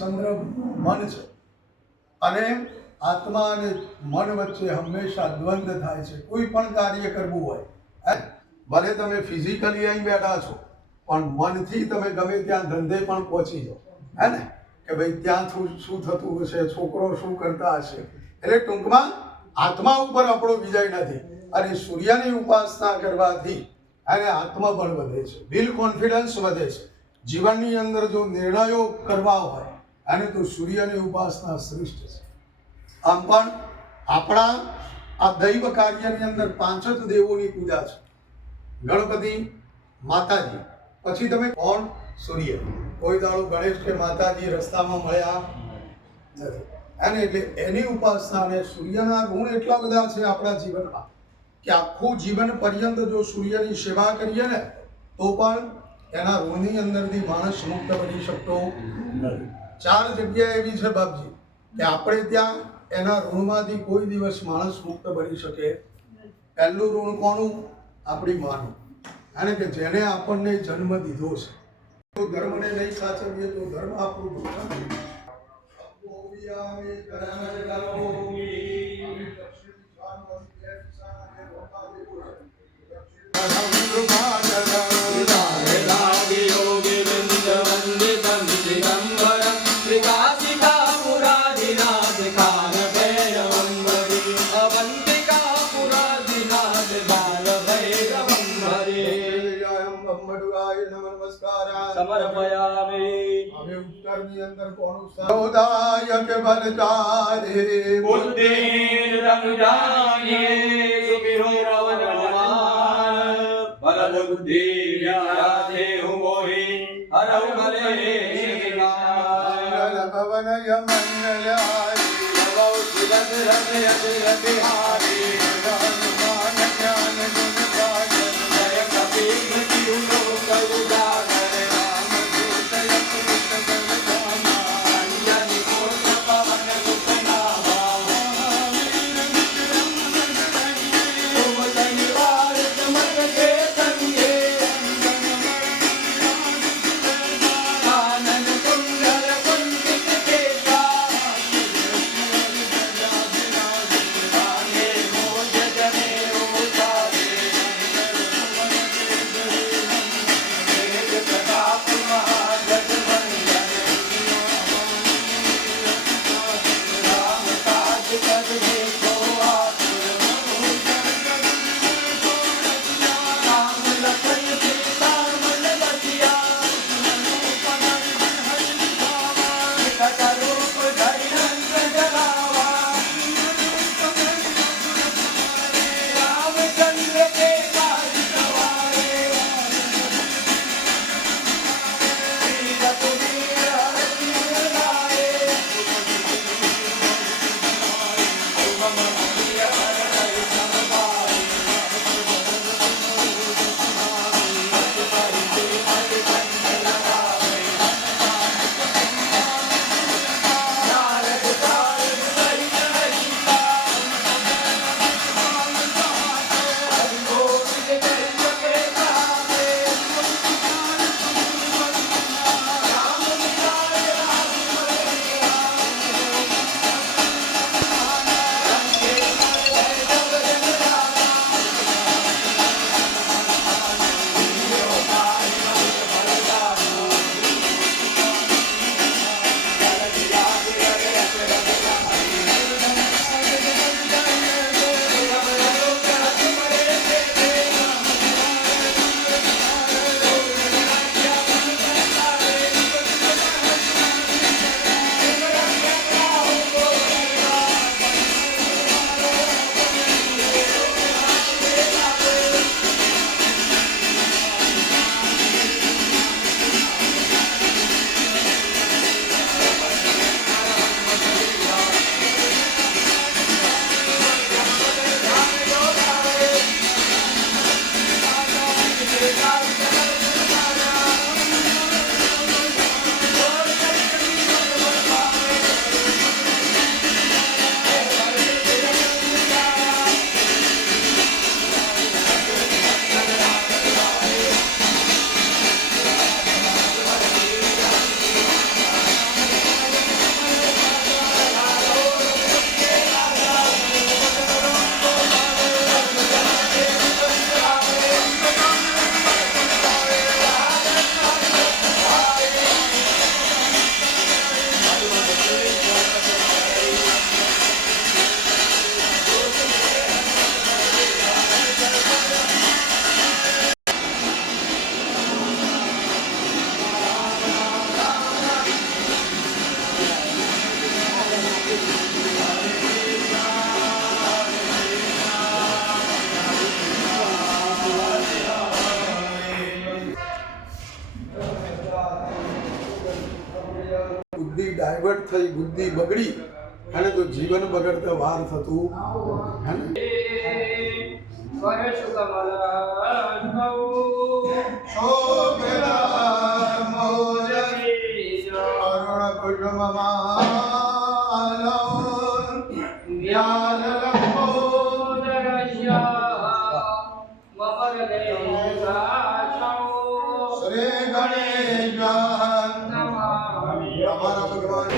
ચંદ્ર મન છે અને આત્મા અને મન વચ્ચે હંમેશા દ્વંદ્વ થાય છે. કોઈ પણ કાર્ય કરવું હોય, ભલે તમે ફિઝિકલી અહીં બેઠા છો પણ મનથી તમે ગમે ત્યાં ધંધે પણ પહોંચી જાઓ, હે ને, કે ભાઈ ત્યાં શું થતું હશે, છોકરો શું કરતા હશે. એટલે ટૂંકમાં આત્મા ઉપર આપણો વિજય નથી. અને સૂર્યની ઉપાસના કરવાથી અને આત્મબળ વધે છે, વિલ કોન્ફિડન્સ વધે છે. જીવનની અંદર જો નિર્ણયો કરવા હોય અને તો સૂર્યની ઉપાસના શ્રેષ્ઠ છે. આમ પણ આપણા આ દૈવ કાર્યની અંદર 5 જ દેવોની પૂજા છે. ગણપતિ, માતાજી, પછી તમે કોણ? સૂર્ય. કોઈ દાડો ગણેશ કે માતાજી રસ્તામાં મળ્યા નથી. અને એટલે એની ઉપાસના અને સૂર્યના ગુણ એટલા બધા છે આપણા જીવનમાં કે આખું જીવન પર્યંત જો સૂર્યની સેવા કરીએ ને તો પણ એના ઋણની અંદરથી માણસ મુક્ત બની શકતો નથી. 4 જગ્યા એવી છે બાપજી કે આપણે ત્યાં એના ઋણમાંથી કોઈ દિવસ માણસ મુક્ત બની શકે. પહેલું ઋણ કોનું? આપણી માનું, અને કે જેને આપણને જન્મ દીધો છે. તો ધર્મને નહીં સાચવીએ તો ધર્મ આપણું સમર્પયામિ. હવે ઉત્તરની અંદર કોનું? સૌદાયક બલચારે બુદ્ધિર્ધમ જાયે સુમિરો પવનમાન બલ બુદ્ધિ વ્યાધે મોહી હરૌ હરે ભવન યમંગલાય નવૌ સુલભ રમ્ય બિહારી હનુમાન જ્ઞાન ગુણ સાગર જય કપીલ તિરુલો કરુણા ડાયવર્ટ થઈ બુદ્ધિ બગડી અને તો જીવન બગડતા વાર થતું હે ને? અરુણ કુસુમમાલમ શ્રી ગણેશ અમારા ભગવાન